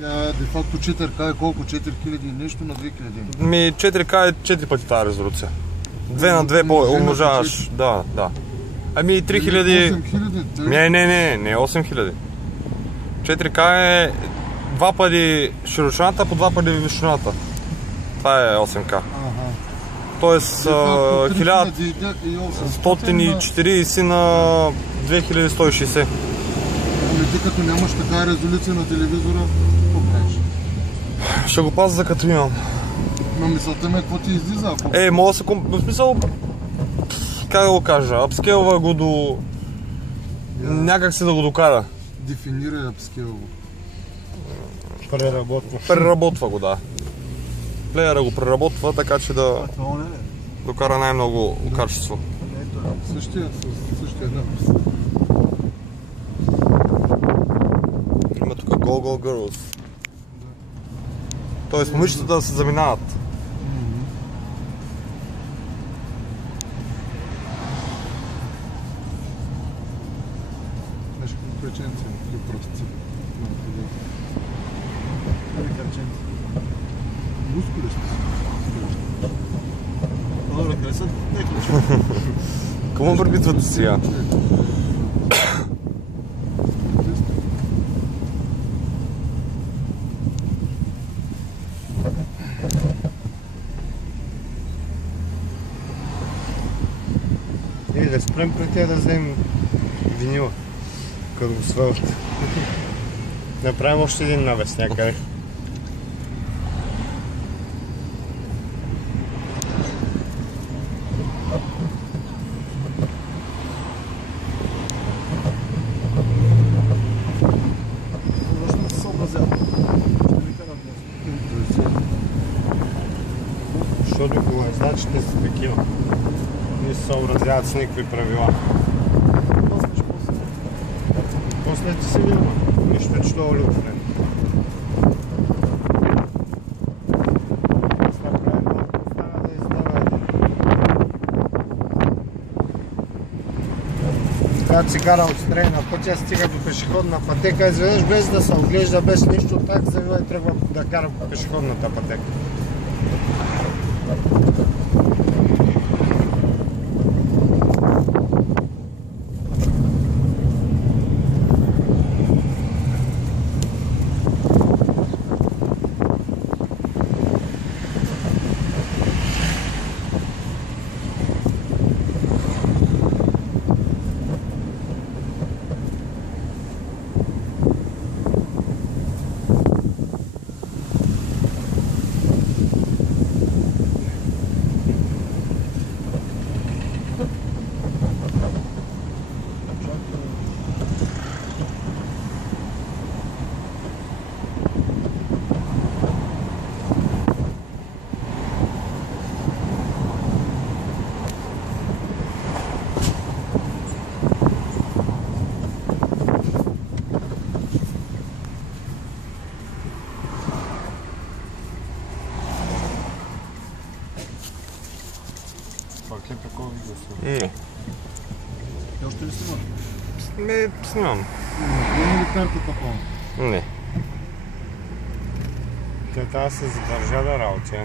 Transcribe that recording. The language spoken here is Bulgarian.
Тя де-факто 4К е колко? 4000 и нещо на 2000? Ми 4К е 4 пъти тази резолюция. 2 на 2 умножаваш. Да, да. Ами 3000... 8000? Не 8000. 4К е 2 пъти широчината по 2 пъти височината. Това е 8К. Тоест 1140 на 2160. Ами ти като нямаш така резолюция на телевизора, какво правиш? Ще го пазя за като имам. Но мисълта ми е какво ти излиза, ако... Мога да се... В смисъл... Как да го кажа? Апскейлва го до... Някак си да го докара. Дефинирай апскейлво. Преработва го, да. Плеера го преработва, така че да докара най-много качество. Същия напис. Има тук Go Girls. Тоест момичетата да се заминават. Знаеш какво кръченце е прототип? Мускули сте. Добре, кресат, не ключа. Кому пребитвате сега? Да спрем при тя да вземем винила, като го свълт. Направим още един навес някъде. Защото колонизаците са такива. Не се съобразяват с никакви правила. После ти се видно. Нищо е чето олюфрен. Когато си карал отстрани на пътя, стига до пешеходна пътека, изведнъж без да се оглежда, без нищо, так завива и тръгва да кара по пешеходната пътека. Пак ли такова видео снимаш? Не. И още ли снимаш? Снимам. Има ли картата пълна? Не. Тя трябва да се задържа да работи.